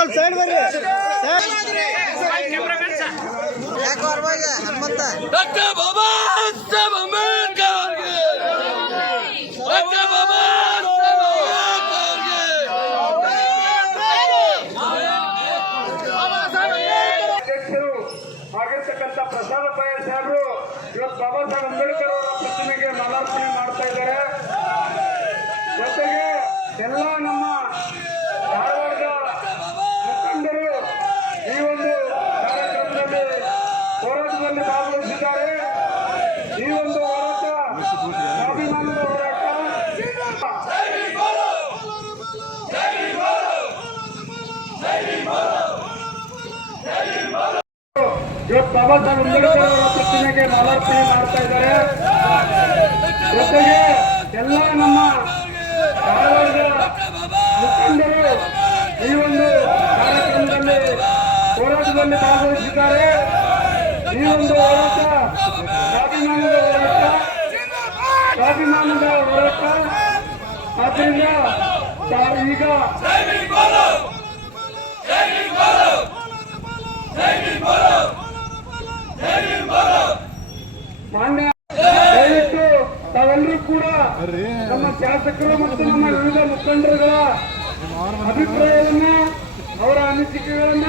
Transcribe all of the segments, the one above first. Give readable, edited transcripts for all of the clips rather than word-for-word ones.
ಸ್ವಲ್ಪ ಸೈಡ್ ಬರ್ರಿ. ಡಾಕ್ಟರ್ ಬಾಬಾ ಸಾಹೇಬ್ ಅಂಬೇಡ್ಕರ್ ಅವರಿಗೆ, ಡಾಕ್ಟರ್ ಬಾಬಾ ಅಧ್ಯಕ್ಷರು ಆಗಿರ್ತಕ್ಕಂಥ ಪ್ರಸಾದ ಪೈ ಸಾಹೇಬರು ಇವತ್ತು ಬಾಬಾ ಸಾಹೇಬ್ ಅಂಬೇಡ್ಕರ್ ಅವರ ಪ್ರತಿಮೆಗೆ ಮಾಲಾರ್ಪಣೆ ಮಾಡ್ತಾ ಇದ್ದಾರೆ. ಜೊತೆಗೆ ಎಲ್ಲ ನಮ್ಮ ಧಾರವಾಡದ ಮುಖಂಡರು ಈ ಒಂದು ಕಾರ್ಯಕ್ರಮದಲ್ಲಿ ಹೋರಾಟದಲ್ಲಿ ಭಾಗವಹಿಸಿದ್ದಾರೆ. ಈ ಒಂದು ಹೋರಾಟ ಸ್ವಾಭಿಮಾನದ ಹೋರಾಟ. ಇವತ್ತು ಬಾಬಾ ಸಾಹೇಬ್ ಅಂಬೇಡ್ಕರ್ ಅವರ ಪ್ರತಿಮೆಗೆ ಮಾಲಾರ್ಪಣೆ ಮಾಡ್ತಾ ಇದ್ದಾರೆ. ಜೊತೆಗೆ ಎಲ್ಲ ನಮ್ಮ ಧಾರವಾಡದ ಮುಖಂಡರು ಈ ಒಂದು ಕಾರ್ಯಕ್ರಮದಲ್ಲಿ ಹೋರಾಟದಲ್ಲಿ ಭಾಗವಹಿಸಿದ್ದಾರೆ. ಈ ಒಂದು ಹೋರಾಟ ಸ್ವಾಭಿಮಾನದ ಹೋರಾಟ, ಸ್ವಾಭಿಮಾನದ ಹೋರಾಟ. ಆದ್ದರಿಂದ ಈಗ ಮಾನ್ಯ ದಯವಿಟ್ಟು ತಾವೆಲ್ಲರೂ ಕೂಡ ನಮ್ಮ ಶಾಸಕರು ಮತ್ತು ನಮ್ಮ ವಿವಿಧ ಮುಖಂಡರುಗಳ ಅಭಿಪ್ರಾಯವನ್ನ, ಅವರ ಅನಿಸಿಕೆಗಳನ್ನ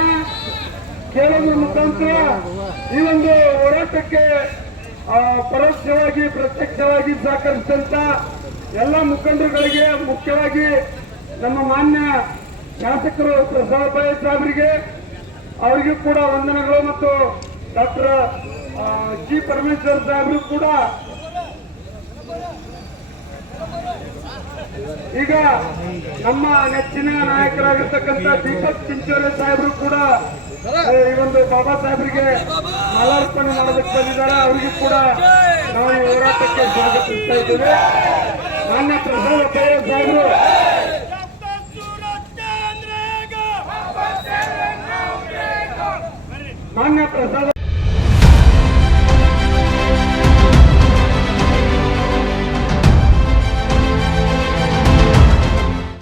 ಕೇಳೋದ್ರ ಮುಖಾಂತರ ಈ ಒಂದು ಹೋರಾಟಕ್ಕೆ ಪರೋಕ್ಷವಾಗಿ ಪ್ರತ್ಯಕ್ಷವಾಗಿ ಸಹಕರಿಸಿದಂತ ಎಲ್ಲ ಮುಖಂಡರುಗಳಿಗೆ, ಮುಖ್ಯವಾಗಿ ನಮ್ಮ ಮಾನ್ಯ ಶಾಸಕರು ಪ್ರಸಾದ ಪೈ ಸಾಹೇಬರಿಗೆ ಅವರಿಗೂ ಕೂಡ ವಂದನೆಗಳು ಮತ್ತು ಡಾಕ್ಟರ್ ಜಿ ಪರಮೇಶ್ವರ್ ಸಾಹೇಬರು ಕೂಡ. ಈಗ ನಮ್ಮ ನೆಚ್ಚಿನ ನಾಯಕರಾಗಿರ್ತಕ್ಕಂಥ ದೀಪಕ್ ಚಿಂಚೋರೆ ಸಾಹೇಬರು ಕೂಡ ಈ ಒಂದು ಬಾಬಾ ಸಾಹೇಬರಿಗೆ ಮಾಲಾರ್ಪಣೆ ಮಾಡೋದಕ್ಕೆ ಬಂದಿದ್ದಾರೆ. ಅವರಿಗೂ ಕೂಡ ನಾವು ಈ ಹೋರಾಟಕ್ಕೆ ಸ್ವಾಗತಿಸ್ತಾ ಇದ್ದೇವೆ. ಮಾನ್ಯ ಪ್ರಸಾದ ಪೈ ಸಾಹೇಬರು ಮಾನ್ಯ ಪ್ರಸಾದ